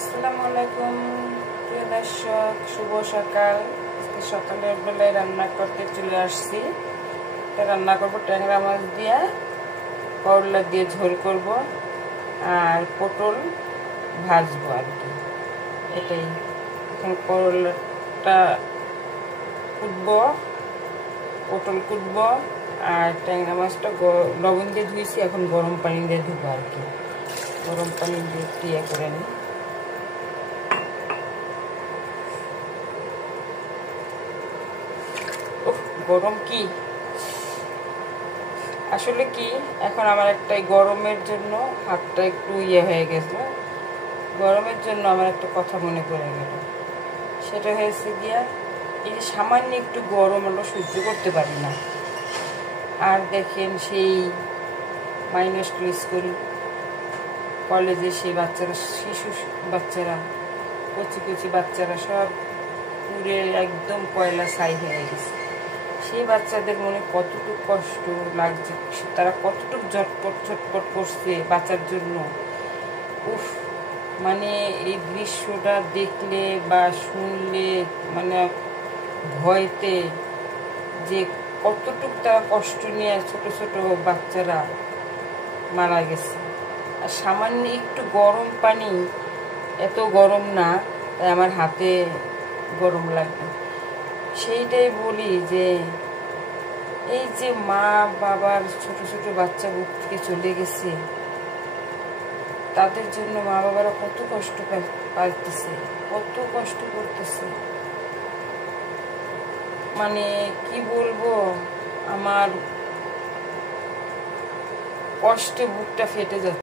আসসালামু আলাইকুম প্রিয় দর্শক, শুভ সকাল। সকালের বেলায় রান্না করতে চলে আসছি। রান্না করব ট্যাংরা মাছ দিয়ে, করলা দিয়ে ঝোল করব আর পটল ভাজবো আর কি। এটাই এখন করলাটা কুটবো, পটল কুটবো আর ট্যাংরা মাছটা লবণ দিয়ে ধুয়েছি, এখন গরম পানি দিয়ে ধুবো আর কি। গরম পানি দিয়ে ইয়ে করে নিই। গরম কি আসলে কি, এখন আমার একটা গরমের জন্য হাতটা একটু ইয়ে হয়ে গেছে। গরমের জন্য আমার একটা কথা মনে পড়ে গেল, সেটা হয়েছে গিয়া এই যে সামান্য একটু গরম হলো সহ্য করতে পারি না। আর দেখেন সেই মাইনাস স্কুল কলেজে সেই বাচ্চারা, শিশু বাচ্চারা, কচি কচি বাচ্চারা সব পুরে একদম কয়লা ছাই হয়ে গেছে। সেই বাচ্চাদের মনে কতটুকু কষ্ট লাগছে, তারা কতটুকু ঝটপট করছে বাঁচার জন্য। উফ, মানে এই দৃশ্যটা দেখলে বা শুনলে মানে ভয়তে যে কতটুকু তারা কষ্ট নিয়ে ছোট ছোট বাচ্চারা মারা গেছে। আর সামান্য একটু গরম পানি, এত গরম না তাই আমার হাতে গরম লাগবে। সেইটাই বলি যে এই যে মা বাবার ছোট ছোট বাচ্চা বুক থেকে চলে গেছে, তাদের জন্য মা বাবারা কত কষ্ট পাইতেছে, কত কষ্ট করতেছে। মানে কি বলবো, আমার কষ্টে বুকটা ফেটে যাচ্ছে।